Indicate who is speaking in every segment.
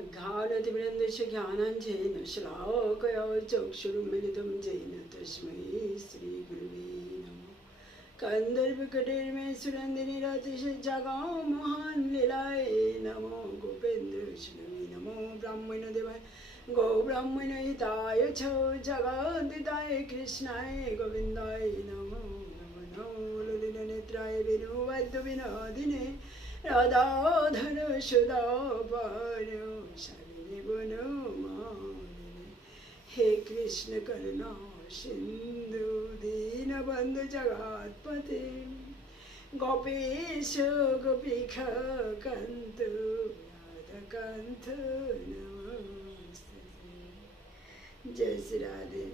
Speaker 1: अघानतिभिरन्दस्य ज्ञानाञ्जयेन श्लाकया चक्षुरुमिलितं जैन तस्मै श्रीगुरुवे नमः कन्दर्वकटिर्मेश्वरन्दिनि राजेशे जगां महान् लीलाय नमो गोपेन्द्रविष्णवे नमो ब्राह्मण देवाय गोब्राह्मण हिताय छ जगदिताय कृष्णाय गोविन्दाय नमो नमो ललितनेत्राय विनो वैद्यविनोदिने রাধাধর সুদাবর সর্বীবন হে কৃষ্ণ করুণা সিন্ধু দীন বন্ধু জগৎপতি গোপীশ গোপীখ কন্ত রাধকান্ত নমস্তে জয় শ্রী রাধে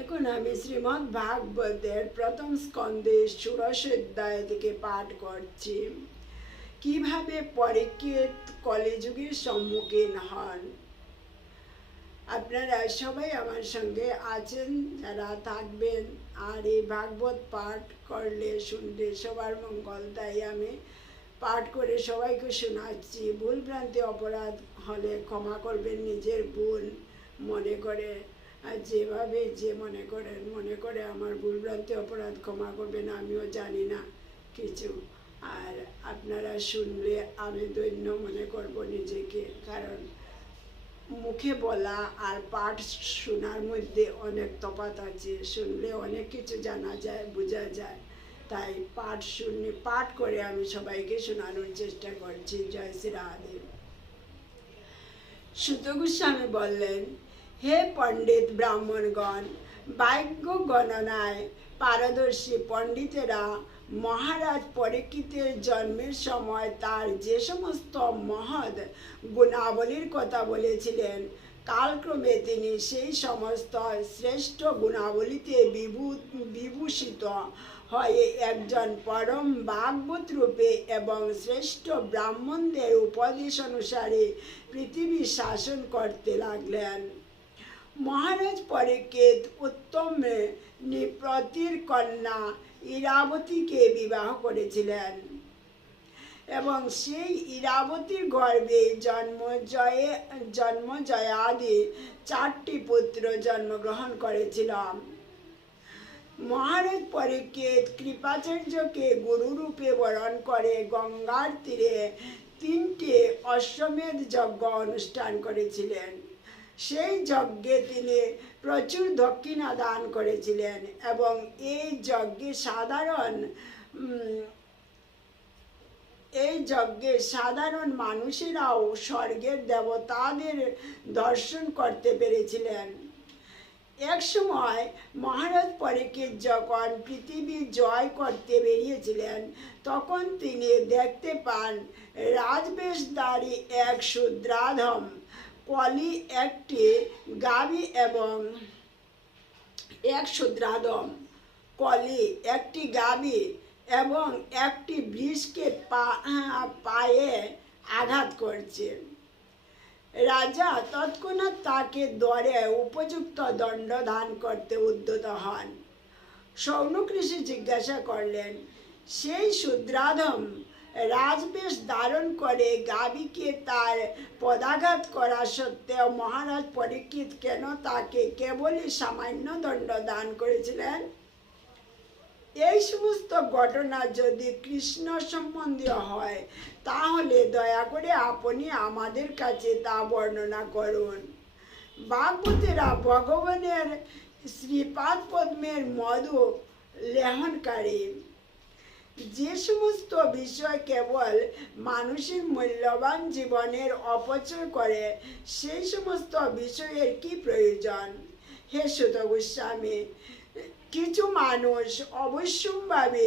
Speaker 1: এখন আমি শ্রীমদ্ ভাগবতের প্রথম স্কন্দে ষোড়শোধ্যায় থেকে পাঠ করছি কিভাবে পরীক্ষিত কলিযুগের সম্মুখীন হন আপনারা সবাই আমার সঙ্গে আছেন যারা থাকবেন আর এই ভাগবত পাঠ করলে শুনলে সবার মঙ্গল তাই আমি পাঠ করে সবাইকে শোনাচ্ছি ভুলভ্রান্তি অপরাধ হলে ক্ষমা করবেন নিজের ভুল মনে করে আর যেভাবে যে মনে করেন মনে করে আমার ভুলভ্রান্তি অপরাধ ক্ষমা করবেন আমিও জানি না কিছু আর আপনারা শুনলে আমি দৈন্য মনে করব নিজেকে কারণ মুখে বলা আর পাঠ শোনার মধ্যে অনেক তফাত আছে শুনলে অনেক কিছু জানা যায় বোঝা যায় তাই পাঠ শুনে পাঠ করে আমি সবাইকে শোনানোর চেষ্টা করছি জয় শ্রী রাধে সুত গোস্বামী বললেন হে পণ্ডিত ব্রাহ্মণগণ বাক্য গণনায় পারদর্শী পণ্ডিতেরা মহারাজ পরীক্ষিতের জন্মের সময় তার যে সমস্ত মহৎ গুণাবলীর কথা বলেছিলেন কালক্রমে তিনি সেই সমস্ত শ্রেষ্ঠ গুণাবলীতে বিভূ বিভূষিত হয়ে একজন পরম বাগবত রূপে এবং শ্রেষ্ঠ ব্রাহ্মণদের উপদেশ অনুসারে পৃথিবী শাসন করতে লাগলেন মহারাজ পরিকেত উত্তমে নিপ্রতির কন্যা ইরাবতীকে বিবাহ করেছিলেন এবং সেই ইরাবতীর গর্ভে জন্ম জয়ে জন্ম জয়াদি চারটি পুত্র জন্মগ্রহণ করেছিলাম মহারাজ পরিকেত কৃপাচার্যকে গুরুরূপে বরণ করে গঙ্গার তীরে তিনটে অশ্বমেধ যজ্ঞ অনুষ্ঠান করেছিলেন সেই যজ্ঞে তিনি প্রচুর দক্ষিণা দান করেছিলেন এবং এই যজ্ঞে সাধারণ এই যজ্ঞে সাধারণ মানুষেরাও স্বর্গের দেবতাদের দর্শন করতে পেরেছিলেন এক সময় মহারাজ পরেকে যখন পৃথিবী জয় করতে বেরিয়েছিলেন তখন তিনি দেখতে পান রাজবেশদারী এক শূদ্রাধম কলি একটি গাবি এবং এক শূদ্রাদম কলি একটি গাবি এবং একটি বৃষকে পায়ে আঘাত করছে রাজা তৎক্ষণাৎ তাকে দরে উপযুক্ত দণ্ড দান করতে উদ্যত হন সৌনকৃষি জিজ্ঞাসা করলেন সেই শুদ্রাধম রাজবেশ ধারণ করে গাবিকে তার পদাঘাত করা সত্ত্বেও মহারাজ পরীক্ষিত কেন তাকে কেবলই সামান্য দণ্ড দান করেছিলেন এই সমস্ত ঘটনা যদি কৃষ্ণ সম্বন্ধীয় হয় তাহলে দয়া করে আপনি আমাদের কাছে তা বর্ণনা করুন ভাগবতেরা ভগবানের শ্রীপাদ পদ্মের মধু লেহনকারী যে সমস্ত বিষয় কেবল মানুষের মূল্যবান জীবনের অপচয় করে সেই সমস্ত বিষয়ের কি প্রয়োজন হে সুত গোস্বামী কিছু মানুষ অবশ্যমভাবে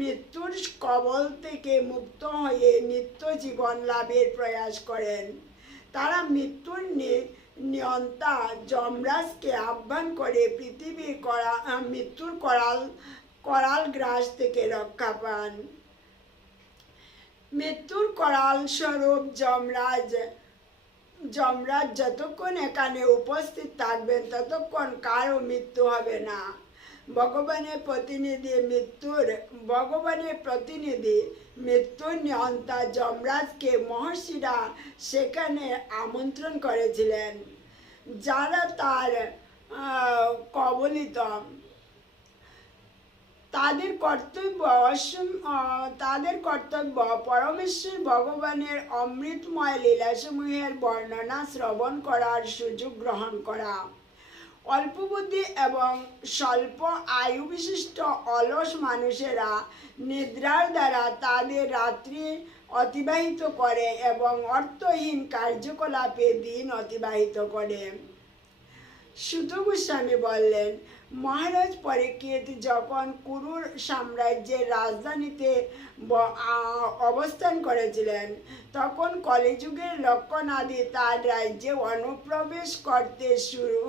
Speaker 1: মৃত্যুর কবল থেকে মুক্ত হয়ে নিত্য জীবন লাভের প্রয়াস করেন তারা মৃত্যুর নিয়ন্তা যমরাজকে আহ্বান করে পৃথিবীর করা মৃত্যুর করাল করাল গ্রাস থেকে রক্ষা পান মৃত্যুর করাল স্বরূপ যমরাজ যমরাজ যতক্ষণ এখানে উপস্থিত থাকবেন ততক্ষণ কারও মৃত্যু হবে না ভগবানের প্রতিনিধি মৃত্যুর ভগবানের প্রতিনিধি মৃত্যুর নিয়ন্তা যমরাজকে মহর্ষিরা সেখানে আমন্ত্রণ করেছিলেন যারা তার কবলিতম তাদের কর্তব্য অসম তাদের কর্তব্য পরমেশ্বর ভগবানের অমৃতময় লীলাসমূহের বর্ণনা শ্রবণ করার সুযোগ গ্রহণ করা বুদ্ধি এবং স্বল্প আয়ু বিশিষ্ট অলস মানুষেরা নিদ্রার দ্বারা তাদের রাত্রি অতিবাহিত করে এবং অর্থহীন কার্যকলাপে দিন অতিবাহিত করে সুত গোস্বামী বললেন মহারাজ পরীক্ষিত যখন কুরুর সাম্রাজ্যের রাজধানীতে অবস্থান করেছিলেন তখন কলিযুগের লক্ষণাদি তার রাজ্যে অনুপ্রবেশ করতে শুরু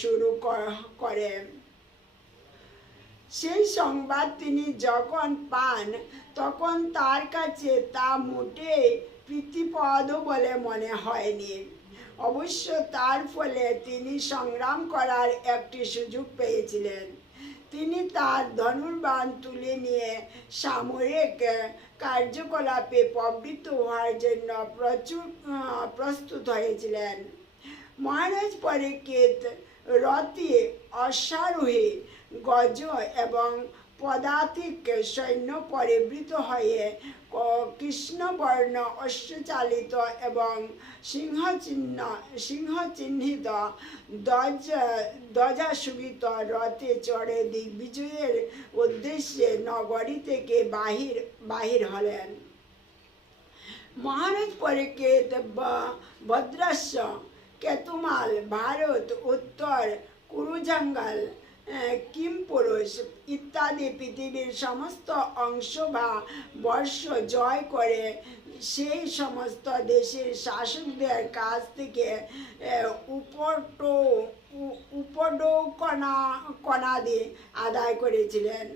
Speaker 1: শুরু করে সেই সংবাদ তিনি যখন পান তখন তার কাছে তা মোটেই প্রীতিপদ বলে মনে হয়নি অবশ্য তার ফলে তিনি সংগ্রাম করার একটি সুযোগ পেয়েছিলেন তিনি তার ধনুর্বান তুলে নিয়ে সামরিক কার্যকলাপে প্রবৃত্ত হওয়ার জন্য প্রচুর প্রস্তুত হয়েছিলেন মহারাজ কেত রতি অশ্বারোহী গজ এবং পদাতিক সৈন্য পরিবৃত হয়ে কৃষ্ণবর্ণ অশ্বচালিত এবং সিংহচিহ্ন সিংহচিহ্নিত দজ দজাসুগিত রথে চড়ে দিগ্বিজয়ের উদ্দেশ্যে নগরী থেকে বাহির বাহির হলেন মহারাজ পরিকেত ভদ্রাস্য কেতুমাল ভারত উত্তর কুরুজঙ্গল হ্যাঁ, কিম পুরুষ ইত্যাদি পৃথিবীর সমস্ত অংশ বা বর্ষ জয় করে সেই সমস্ত দেশের শাসকদের কাছ থেকে উপটো উপডৌকনা কণাদি আদায় করেছিলেন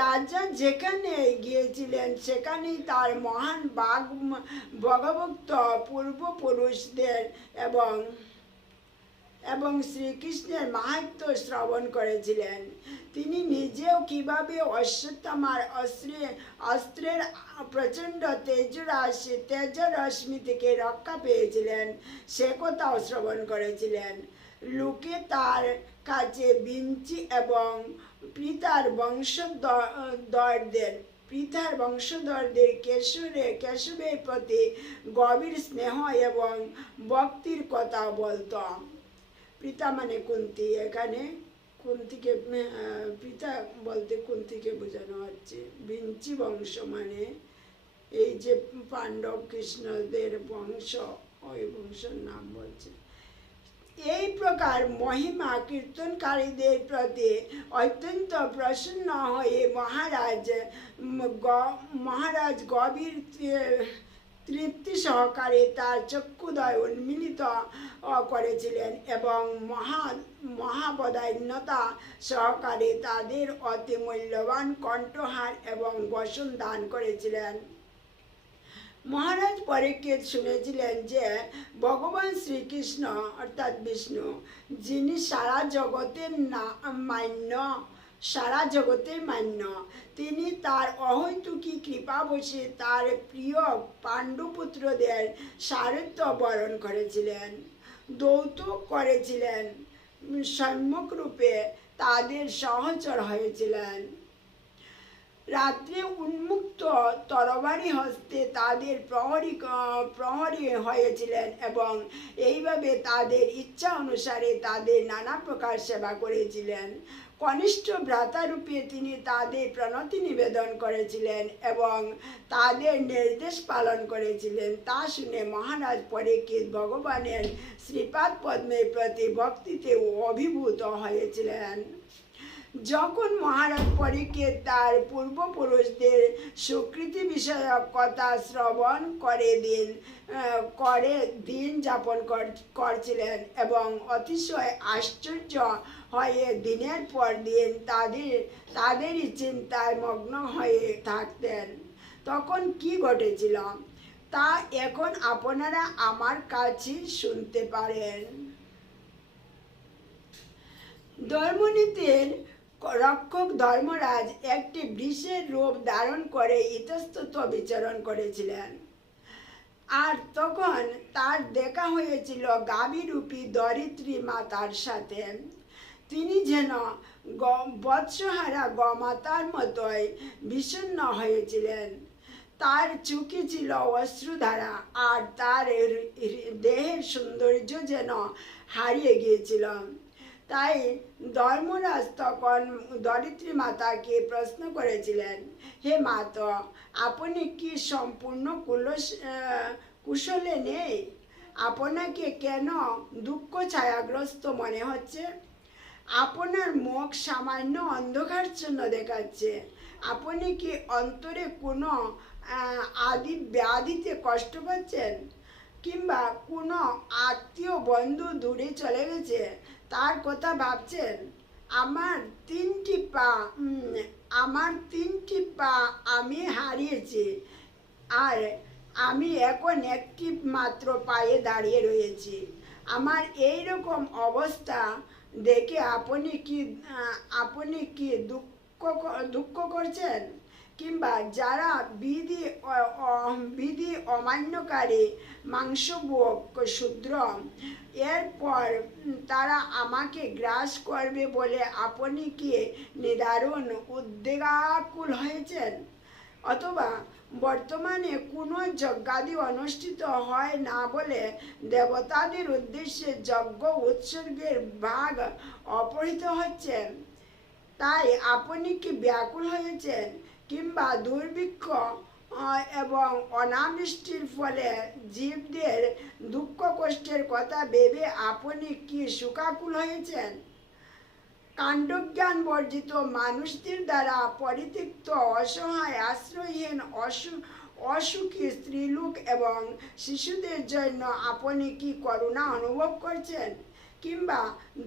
Speaker 1: রাজা যেখানে গিয়েছিলেন সেখানেই তার মহান বাঘ ভগভক্ত পূর্বপুরুষদের এবং এবং শ্রীকৃষ্ণের মাহাত্ম শ্রবণ করেছিলেন তিনি নিজেও কিভাবে অশ্বত্থামার অস্ত্রে অস্ত্রের প্রচণ্ড তেজরাশি তেজরশ্মি থেকে রক্ষা পেয়েছিলেন সে কথাও শ্রবণ করেছিলেন লোকে তার কাছে বিঞ্চি এবং পিতার বংশধরদের পিতার বংশধরদের কেশরে কেশবের প্রতি গভীর স্নেহ এবং ভক্তির কথা বলতাম পিতা মানে কুন্তি এখানে কুন্তিকে পিতা বলতে কুন্তিকে বোঝানো হচ্ছে বিঞ্চি বংশ মানে এই যে পাণ্ডব কৃষ্ণদের বংশ ওই বংশের নাম বলছে এই প্রকার মহিমা কীর্তনকারীদের প্রতি অত্যন্ত প্রসন্ন হয়ে মহারাজ মহারাজ গভীর তৃপ্তি সহকারে তার চক্ষুদয় উন্মিলিত করেছিলেন এবং মহা মহাবদান্যতা সহকারে তাদের অতি মূল্যবান কণ্ঠহার এবং বসন দান করেছিলেন মহারাজ পরীক্ষিত শুনেছিলেন যে ভগবান শ্রীকৃষ্ণ অর্থাৎ বিষ্ণু যিনি সারা জগতের না মান্য সারা জগতে মান্য তিনি তার অহৈতুকী কৃপা বসে তার প্রিয় পাণ্ডুপুত্রদের সারত্ব বরণ করেছিলেন দৌত করেছিলেন সম্যক রূপে তাদের সহচর হয়েছিলেন রাত্রে উন্মুক্ত তরবারি হস্তে তাদের প্রহরী প্রহরী হয়েছিলেন এবং এইভাবে তাদের ইচ্ছা অনুসারে তাদের নানা প্রকার সেবা করেছিলেন কনিষ্ঠ ভ্রাতারূপে তিনি তাদের প্রণতি নিবেদন করেছিলেন এবং তাদের নির্দেশ পালন করেছিলেন তা শুনে মহারাজ পরীক্ষিত ভগবানের শ্রীপাদ পদ্মের প্রতি ভক্তিতে অভিভূত হয়েছিলেন যখন মহারাজ পরীকে তার পূর্বপুরুষদের স্বীকৃতি বিষয়ক কথা শ্রবণ করে দিন করে দিন যাপন করছিলেন এবং অতিশয় আশ্চর্য হয়ে দিনের পর দিন তাদের তাদেরই চিন্তায় মগ্ন হয়ে থাকতেন তখন কি ঘটেছিল তা এখন আপনারা আমার কাছে শুনতে পারেন ধর্মনীতির রক্ষক ধর্মরাজ একটি বৃষের রূপ ধারণ করে ইতস্তত বিচরণ করেছিলেন আর তখন তার দেখা হয়েছিল গাভীরূপী দরিদ্রী মাতার সাথে তিনি যেন বৎসহারা গমাতার মতোই বিষণ্ন হয়েছিলেন তার চুকি ছিল অশ্রুধারা আর তার দেহের সৌন্দর্য যেন হারিয়ে গিয়েছিল তাই ধর্মরাজ তখন দরিদ্রী মাতাকে প্রশ্ন করেছিলেন হে মাত আপনি কি সম্পূর্ণ কুলস কুশলে নেই আপনাকে কেন দুঃখ ছায়াগ্রস্ত মনে হচ্ছে আপনার মুখ সামান্য অন্ধকারচ্ছন্ন দেখাচ্ছে আপনি কি অন্তরে কোনো আদি ব্যাধিতে কষ্ট পাচ্ছেন কিংবা কোনো আত্মীয় বন্ধু দূরে চলে গেছে তার কথা ভাবছেন আমার তিনটি পা আমার তিনটি পা আমি হারিয়েছি আর আমি এখন একটি মাত্র পায়ে দাঁড়িয়ে রয়েছি আমার এই রকম অবস্থা দেখে আপনি কি আপনি কি দুঃখ দুঃখ করছেন কিংবা যারা বিধি বিধি অমান্যকারী মাংসভোগ শূদ্র এরপর তারা আমাকে গ্রাস করবে বলে আপনি কি নিদারুণ উদ্বেগাকুল হয়েছেন অথবা বর্তমানে কোনো যজ্ঞাদি অনুষ্ঠিত হয় না বলে দেবতাদের উদ্দেশ্যে যজ্ঞ উৎসর্গের ভাগ অপহৃত হচ্ছে তাই আপনি কি ব্যাকুল হয়েছেন কিংবা দুর্ভিক্ষ এবং অনাবৃষ্টির ফলে জীবদের দুঃখ কষ্টের কথা ভেবে আপনি কি সুকাকুল হয়েছেন কাণ্ডজ্ঞান বর্জিত মানুষদের দ্বারা পরিতৃপ্ত অসহায় আশ্রয়হীন অসু অসুখী স্ত্রীলোক এবং শিশুদের জন্য আপনি কি করুণা অনুভব করছেন কিংবা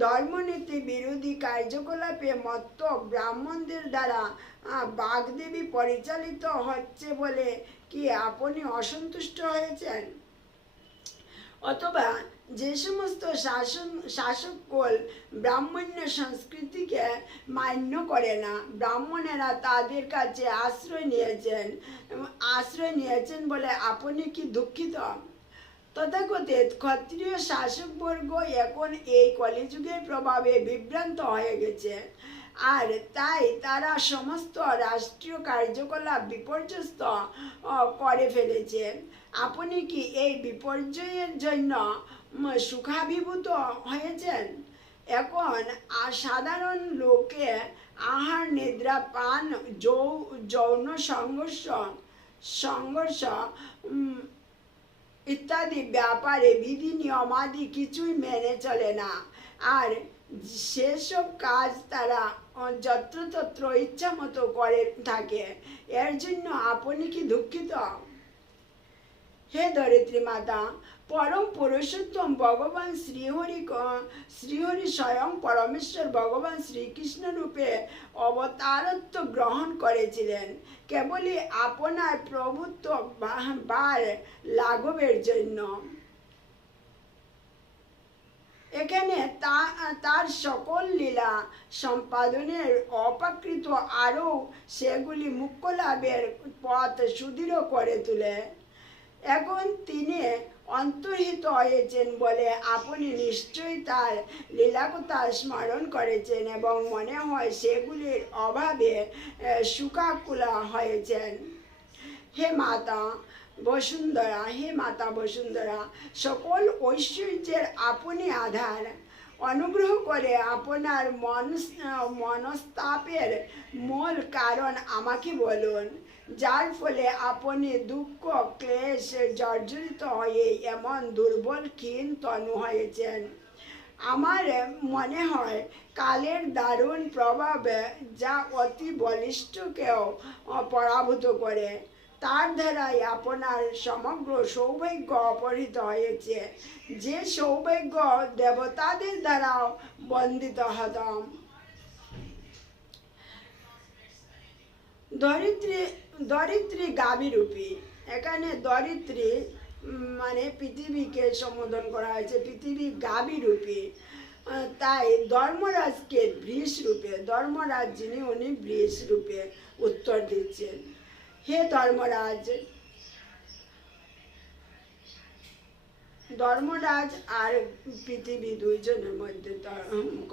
Speaker 1: ধর্মনীতি বিরোধী কার্যকলাপে মত্ত ব্রাহ্মণদের দ্বারা বাগদেবী পরিচালিত হচ্ছে বলে কি আপনি অসন্তুষ্ট হয়েছেন অথবা যে সমস্ত শাসন শাসককল ব্রাহ্মণ্য সংস্কৃতিকে মান্য করে না ব্রাহ্মণেরা তাদের কাছে আশ্রয় নিয়েছেন আশ্রয় নিয়েছেন বলে আপনি কি দুঃখিত তথাকথিত ক্ষত্রিয় শাসকবর্গ এখন এই কলিযুগের প্রভাবে বিভ্রান্ত হয়ে গেছে আর তাই তারা সমস্ত রাষ্ট্রীয় কার্যকলাপ বিপর্যস্ত করে ফেলেছে আপনি কি এই বিপর্যয়ের জন্য সুখাভিভূত হয়েছেন এখন সাধারণ লোকে আহার নিদ্রা পান যৌ যৌন সংঘর্ষ সংঘর্ষ ইত্যাদি ব্যাপারে বিধি আদি কিছুই মেনে চলে না আর সেসব কাজ তারা যত্রতত্র ইচ্ছা মতো করে থাকে এর জন্য আপনি কি দুঃখিত হে ধরিত্রী মাতা পরম পুরুষোত্তম ভগবান শ্রীহরি শ্রীহরি স্বয়ং পরমেশ্বর ভগবান শ্রীকৃষ্ণ রূপে অবতারত্ব গ্রহণ করেছিলেন কেবলই আপনার প্রভুত্ব বার লাঘবের জন্য এখানে তার সকল লীলা সম্পাদনের অপাকৃত আরও সেগুলি মুখ্য লাভের পথ সুদৃঢ় করে তোলে এখন তিনি অন্তর্হিত হয়েছেন বলে আপনি নিশ্চয়ই তার লীলাকতা স্মরণ করেছেন এবং মনে হয় সেগুলির অভাবে শুকাকুলা হয়েছেন হে মাতা বসুন্ধরা হে মাতা বসুন্ধরা সকল ঐশ্বর্যের আপনি আধার অনুগ্রহ করে আপনার মন মনস্তাপের মূল কারণ আমাকে বলুন যার ফলে আপনি দুঃখ ক্লেশ জর্জরিত হয়ে এমন দুর্বল ক্ষীণ তনু হয়েছেন আমার মনে হয় কালের দারুণ প্রভাবে যা অতি বলিষ্ঠকেও পরাভূত করে তার দ্বারাই আপনার সমগ্র সৌভাগ্য অপহৃত হয়েছে যে সৌভাগ্য দেবতাদের দ্বারাও বন্দিত হতাম দরিদ্রী দরিদ্রী গাভীরূপী এখানে দরিদ্রী মানে পৃথিবীকে সম্বোধন করা হয়েছে পৃথিবী গাভীরূপী তাই ধর্মরাজকে বৃষ রূপে ধর্মরাজ যিনি উনি বৃষ রূপে উত্তর দিচ্ছেন হে ধর্মরাজ ধর্মরাজ আর পৃথিবী দুইজনের মধ্যে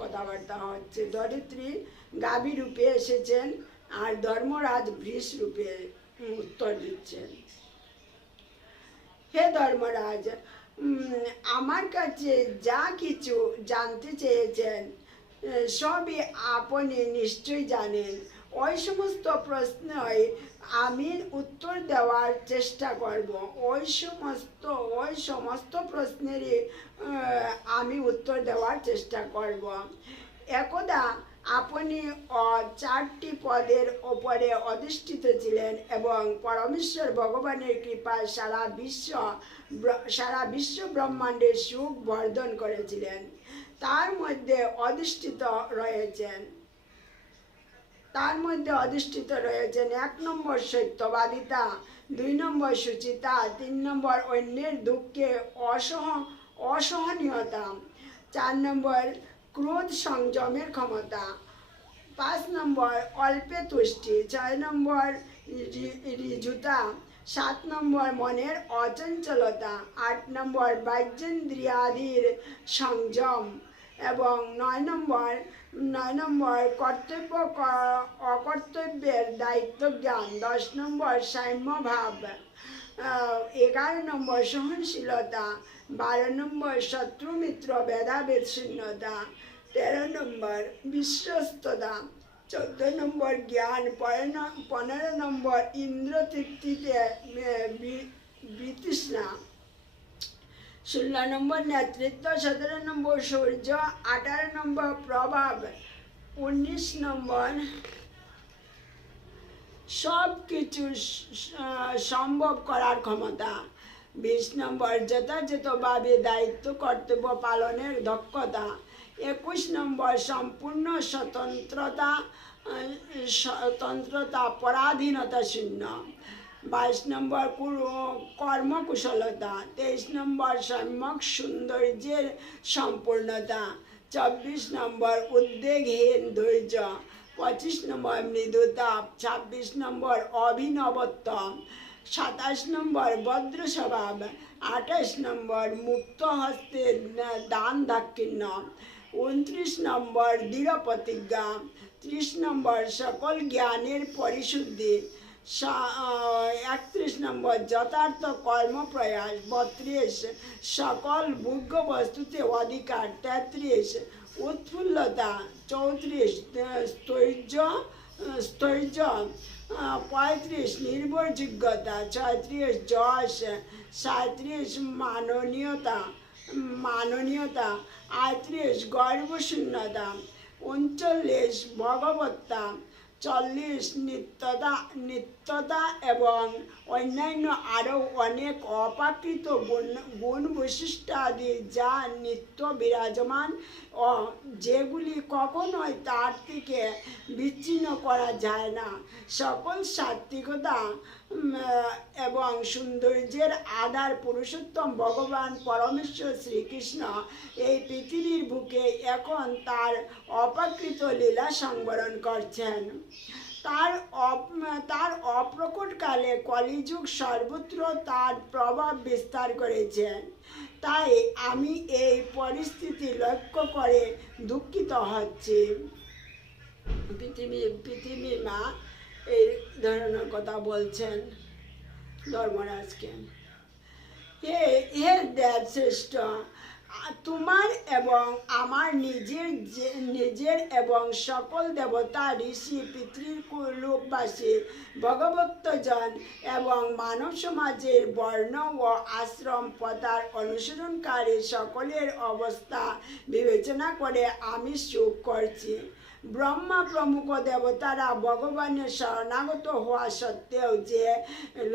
Speaker 1: কথাবার্তা হচ্ছে দরিদ্রী গাভী রূপে এসেছেন আর ধর্মরাজ বৃষ রূপে উত্তর দিচ্ছেন হে ধর্মরাজ আমার কাছে যা কিছু জানতে চেয়েছেন সবই আপনি নিশ্চয়ই জানেন ওই সমস্ত প্রশ্ন আমি উত্তর দেওয়ার চেষ্টা করব ওই সমস্ত ওই সমস্ত প্রশ্নেরই আমি উত্তর দেওয়ার চেষ্টা করব একদা আপনি অ চারটি পদের ওপরে অধিষ্ঠিত ছিলেন এবং পরমেশ্বর ভগবানের কৃপায় সারা বিশ্ব সারা বিশ্ব ব্রহ্মাণ্ডের সুখ বর্ধন করেছিলেন তার মধ্যে অধিষ্ঠিত রয়েছেন তার মধ্যে অধিষ্ঠিত রয়েছেন এক নম্বর সত্যবাদিতা দুই নম্বর সুচিতা তিন নম্বর অন্যের দুঃখে অসহ অসহনীয়তা চার নম্বর ক্রোধ সংযমের ক্ষমতা পাঁচ নম্বর অল্পে তুষ্টি ছয় নম্বর রিজুতা সাত নম্বর মনের অচঞ্চলতা আট নম্বর বাহ্যেন্দ্রিয়াদির সংযম এবং নয় নম্বর নয় নম্বর কর্তব্য অকর্তব্যের দায়িত্ব জ্ঞান দশ নম্বর সাম্যভাব এগারো নম্বর সহনশীলতা বারো নম্বর শত্রুমিত্র ভেদাভেদশীন্যতা তেরো নম্বর বিশ্বস্ততা চোদ্দ নম্বর জ্ঞান পনেরো নম্বর ইন্দ্রতৃপ্তিতে বিতৃষ্ণা ষোলো নম্বর নেতৃত্ব সতেরো নম্বর সূর্য আঠারো নম্বর প্রভাব উনিশ নম্বর সব কিছু সম্ভব করার ক্ষমতা বিশ নম্বর যথাযথভাবে দায়িত্ব কর্তব্য পালনের দক্ষতা একুশ নম্বর সম্পূর্ণ স্বতন্ত্রতা স্বতন্ত্রতা পরাধীনতা শূন্য বাইশ নম্বর কর্মকুশলতা তেইশ নম্বর সম্যক সৌন্দর্যের সম্পূর্ণতা চব্বিশ নম্বর উদ্বেগহীন ধৈর্য পঁচিশ নম্বর মৃদুতাপ ছাব্বিশ নম্বর অভিনবত্তম সাতাশ নম্বর বদ্রস্বভাব আঠাশ নম্বর মুক্ত হস্তের দান দাক্ষিণ্য উনত্রিশ নম্বর দৃঢ় প্রতিজ্ঞা ত্রিশ নম্বর সকল জ্ঞানের পরিশুদ্ধি একত্রিশ নম্বর যথার্থ কর্মপ্রয়াস বত্রিশ সকল ভোগ্য বস্তুতে অধিকার তেত্রিশ উৎফুল্লতা চৌত্রিশ স্থৈর্য স্থৈর্য পঁয়ত্রিশ নির্ভরযোগ্যতা ছয়ত্রিশ যশ সাঁত্রিশ মাননীয়তা মাননীয়তা আটত্রিশ গর্বশূন্যতা উনচল্লিশ ভগবত্তা চল্লিশ নিত্যতা নিত্য সত্যতা এবং অন্যান্য আরও অনেক অপাকৃত গুণ বৈশিষ্ট্যাদি যা নিত্য বিরাজমান ও যেগুলি কখনোই তার থেকে বিচ্ছিন্ন করা যায় না সকল সাত্বিকতা এবং সৌন্দর্যের আধার পুরুষোত্তম ভগবান পরমেশ্বর শ্রীকৃষ্ণ এই পৃথিবীর বুকে এখন তার অপাকৃত লীলা সংবরণ করছেন তার অপ তার অপ্রকটকালে কলিযুগ সর্বত্র তার প্রভাব বিস্তার করেছেন তাই আমি এই পরিস্থিতি লক্ষ্য করে দুঃখিত হচ্ছি পৃথিবী পৃথিবী মা এই ধরনের কথা বলছেন ধর্মরাজকে হে হে দেব শ্রেষ্ঠ তোমার এবং আমার নিজের নিজের এবং সকল দেবতা ঋষি পিতৃর লোকবাসী ভগবতজন এবং মানব সমাজের বর্ণ ও আশ্রম পদার অনুসরণকারী সকলের অবস্থা বিবেচনা করে আমি সুখ করছি ব্রহ্মা প্রমুখ দেবতারা ভগবানের শরণাগত হওয়া সত্ত্বেও যে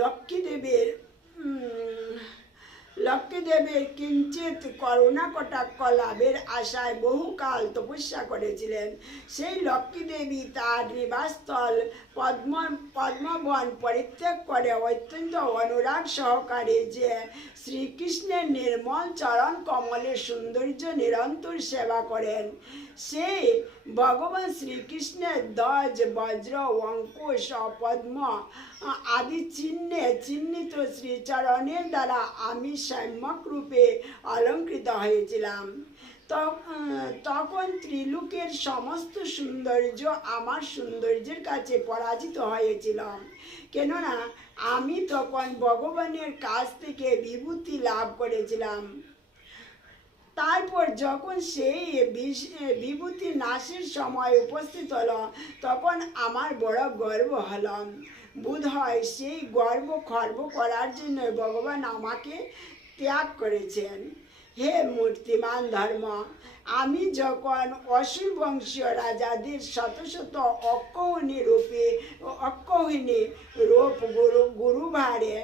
Speaker 1: লক্ষ্মীদেবীর লক্ষ্মীদেবের কিঞ্চিত করোনা কটাক্ষ লাভের আশায় বহুকাল তপস্যা করেছিলেন সেই লক্ষ্মীদেবী তার নিবাসস্থল পদ্ম পদ্মবন পরিত্যাগ করে অত্যন্ত অনুরাগ সহকারে যে শ্রীকৃষ্ণের নির্মল চরণ কমলের সৌন্দর্য নিরন্তর সেবা করেন সে ভগবান শ্রীকৃষ্ণের ধ্বজ বজ্র অঙ্কুশ পদ্ম আদি চিহ্নে চিহ্নিত শ্রীচরণের দ্বারা আমি সাম্যক রূপে অলঙ্কৃত হয়েছিলাম তখন ত্রিলোকের সমস্ত সৌন্দর্য আমার সৌন্দর্যের কাছে পরাজিত হয়েছিল কেননা আমি তখন ভগবানের কাছ থেকে বিভূতি লাভ করেছিলাম তারপর যখন সেই বিভূতি নাশের সময় উপস্থিত হল তখন আমার বড় গর্ব হল বোধ হয় সেই গর্ব খর্ব করার জন্য ভগবান আমাকে ত্যাগ করেছেন হে মূর্তিমান ধর্ম আমি যখন অসুর বংশীয় রাজাদের শত শত অক্ষহীনী রূপে অক্ষহীনী রূপ গুরু গুরুভারে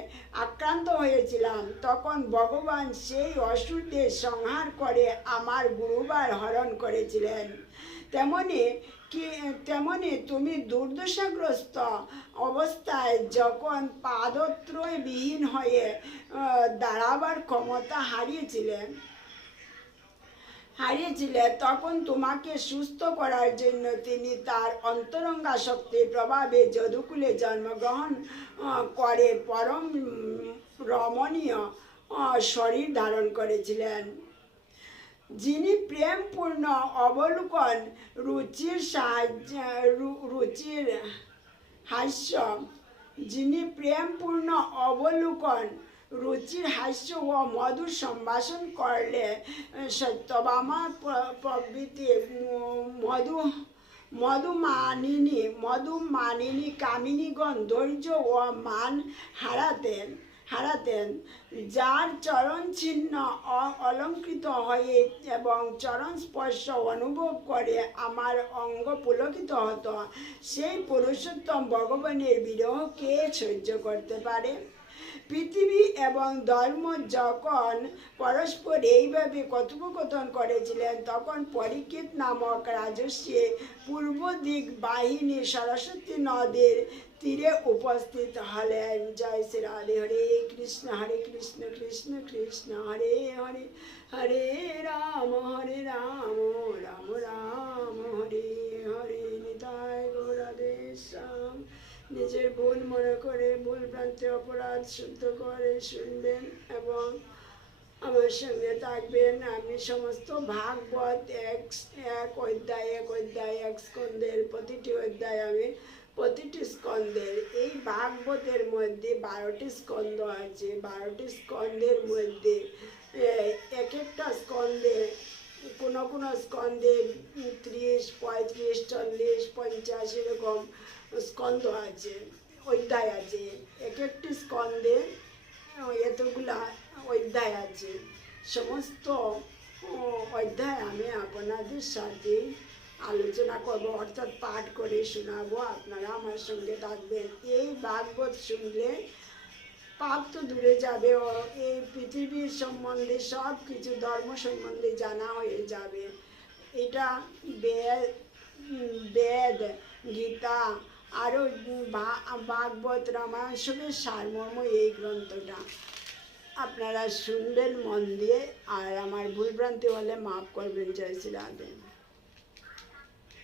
Speaker 1: আক্রান্ত হয়েছিলাম তখন ভগবান সেই অসুরদের সংহার করে আমার গুরুবার হরণ করেছিলেন তেমনি কি তেমনি তুমি দুর্দশাগ্রস্ত অবস্থায় যখন পাদত্রয়বিহীন হয়ে দাঁড়াবার ক্ষমতা হারিয়েছিলেন হারিয়েছিলেন তখন তোমাকে সুস্থ করার জন্য তিনি তার অন্তরঙ্গা শক্তির প্রভাবে যদুকুলে জন্মগ্রহণ করে পরম রমণীয় শরীর ধারণ করেছিলেন যিনি প্রেমপূর্ণ অবলোকন রুচির সাহায্য রুচির হাস্য যিনি প্রেমপূর্ণ অবলোকন রুচির হাস্য ও মধুর সম্ভাষণ করলে সত্যবামা প্রভৃতি মধু মধুমানিনী মধুমানিনী কামিনীগণ ধৈর্য ও মান হারাতেন হারাতেন যার চরণ ছিন্ন অলঙ্কৃত হয়ে এবং চরণ স্পর্শ অনুভব করে আমার অঙ্গ পুলকিত হতো সেই পুরুষোত্তম ভগবানের বিরহ কে সহ্য করতে পারে পৃথিবী এবং ধর্ম যখন পরস্পর এইভাবে কথোপকথন করেছিলেন তখন পরীক্ষিত নামক রাজস্বে পূর্ব দিক বাহিনী সরস্বতী নদীর তীরে উপস্থিত হলেন জয় শ্রী হরে হরে কৃষ্ণ হরে কৃষ্ণ কৃষ্ণ কৃষ্ণ হরে হরে হরে রাম হরে রাম রাম রাম হরে হরে নিতায় গৌরাদেশ নিজের ভুল মনে করে ভুল ভ্রান্তি অপরাধ শুদ্ধ করে শুনবেন এবং আমার সঙ্গে থাকবেন আমি সমস্ত ভাগবত এক এক অধ্যায় এক অধ্যায় এক স্কন্ধের প্রতিটি অধ্যায় আমি প্রতিটি স্কন্ধের এই ভাগবতের মধ্যে বারোটি স্কন্ধ আছে বারোটি স্কন্ধের মধ্যে এক একটা স্কন্ধে কোনো কোনো স্কন্ধে ত্রিশ পঁয়ত্রিশ চল্লিশ পঞ্চাশ এরকম স্কন্ধ আছে অধ্যায় আছে এক একটি স্কন্ধে এতগুলা অধ্যায় আছে সমস্ত অধ্যায় আমি আপনাদের সাথে আলোচনা করবো অর্থাৎ পাঠ করে শোনাবো আপনারা আমার সঙ্গে থাকবেন এই ভাগবত শুনলে পাপ তো দূরে যাবে ও এই পৃথিবীর সম্বন্ধে সব কিছু ধর্ম সম্বন্ধে জানা হয়ে যাবে এটা বেদ বেদ গীতা আরও ভাগবত রামায়ণ সবের সারমর্ম এই গ্রন্থটা আপনারা শুনবেন মন দিয়ে আর আমার ভুলভ্রান্তি হলে মাফ করবেন জয় শ্রী রাধে